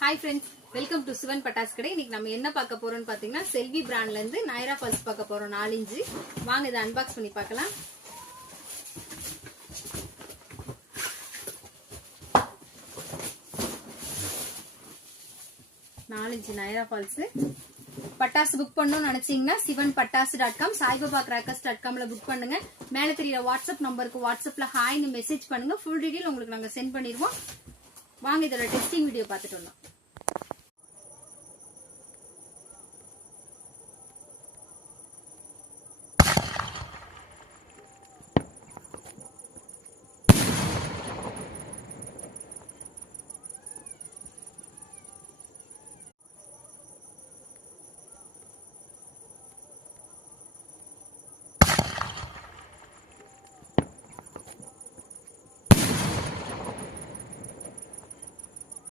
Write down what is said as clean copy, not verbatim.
Hi friends, welcome to Sivan Patas கடை. இன்னைக்கு நம்ம என்ன பார்க்க போறோம்னு பாத்தீங்கன்னா செல்வி பிராண்ட்ல இருந்து நைரா பல்ஸ் பார்க்க போறோம் 4 இன்ச். வாங்க இத அன்பாக்ஸ் பண்ணி பார்க்கலாம். நைரா பல்ஸ் பட்டாசு புக் பண்ணனும்னு நினைச்சீங்கன்னா sivanpatas.com saibabacrackers.com ல புக் பண்ணுங்க. மேல தெரியற வாட்ஸ்அப் நம்பருக்கு வாட்ஸ்அப்ல ஹாய்னு மெசேஜ் பண்ணுங்க. ஃபுல் டீடைல் உங்களுக்கு நாங்க சென்ட் பண்ணிடுவோம். வாங்க இதோட டெஸ்டிங் வீடியோ பார்த்துட்டு வரலாம்.